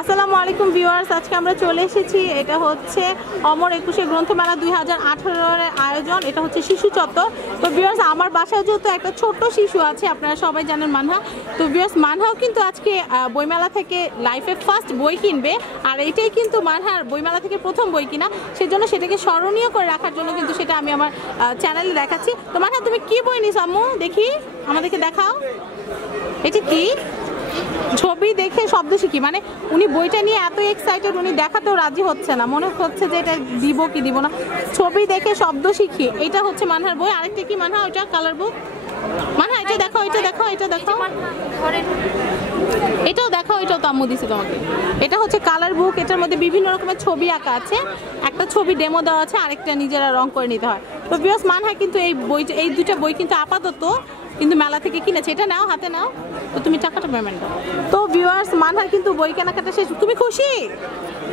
আসসালামু আলাইকুম ভিউয়ার্স, আজকে আমরা চলে এসেছি। এটা হচ্ছে অমর একুশে গ্রন্থমেলা দুই হাজার আঠারোর আয়োজন। এটা হচ্ছে শিশু চত্বর। তো ভিউয়ার্স, আমার বাসায় যেহেতু একটা ছোট্ট শিশু আছে, আপনারা সবাই জানেন মানহা। তো ভিউয়ার্স, মানহাও কিন্তু আজকে বইমেলা থেকে লাইফে ফার্স্ট বই কিনবে। আর এটাই কিন্তু মানহার বইমেলা থেকে প্রথম বই কিনা, সেজন্য সেটাকে স্মরণীয় করে রাখার জন্য কিন্তু সেটা আমি আমার চ্যানেলে দেখাচ্ছি। তো মানহা, তুমি কি বই নিস আম্মু? দেখি, আমাদেরকে দেখাও। এটা কি? ছবি দেখে শব্দ শিখি মানে উনি বইটা নিয়ে এত এক্সাইটেড উনি দেখাতেও রাজি হচ্ছে না। মনে হচ্ছে যে এটা দিব কি দিব না। ছবি দেখে শব্দ শিখি এটা হচ্ছে মানহার বই। আরেকটা কি মানহা? ওইটা কালার বুক মানহা এটা দেখো এটা দেখো এটা দেখো। এটাও দেখো, এটাও তো আম্মু দিছে তোমাকে। এটা হচ্ছে কালার বুক এটার মধ্যে বিভিন্ন রকমের ছবি আঁকা আছে। একটা ছবি ডেমো দেওয়া আছে, আরেকটা নিজেরা রং করে নিতে হয়। তো বিয়স মানহা কিন্তু এই বইটা এই দুইটা বই কিন্তু আপাতত কিন্তু মেলা থেকে কিনেছে। এটা নাও, হাতে নাও। তো তুমি টাকাটা পেমেন্ট দাও তো ভিউয়ার্স মানহার কিন্তু বই কেনাকাটা শেষ। তুমি খুশি?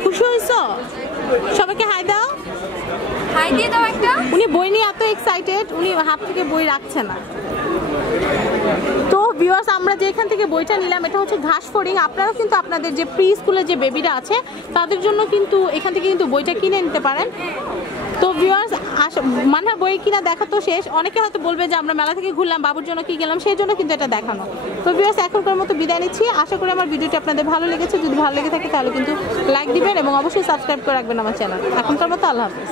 খুশি হয়েছো? সবাইকে হাই দাও। হাই দিয়ে দাও বই নিয়ে এত এক্সাইটেড উনি হাত থেকে বই রাখছে না। তো ভিউয়ার্স আমরা যে এখান থেকে বইটা নিলাম, এটা হচ্ছে ঘাস ফড়িং আপনারাও কিন্তু আপনাদের যে প্রি স্কুলে যে বেবিরা আছে, তাদের জন্য কিন্তু এখান থেকে কিন্তু বইটা কিনে নিতে পারেন। তো ভিউয়ার্স মানে বই কিনা দেখা তো শেষ। অনেকে হয়তো বলবে যে আমরা মেলা থেকে ঘুরলাম, বাবুর জন্য কি গেলাম, সেই জন্য কিন্তু এটা দেখানো। তো ভিউয়ার্স এখনকার মতো বিদায় নিচ্ছি। আশা করি আমার ভিডিওটি আপনাদের ভালো লেগেছে। যদি ভালো লেগে থাকে, তাহলে কিন্তু লাইক দিবেন এবং অবশ্যই সাবস্ক্রাইব করে রাখবেন আমার চ্যানেল এখনকার মতো আল্লাহ হাফিজ।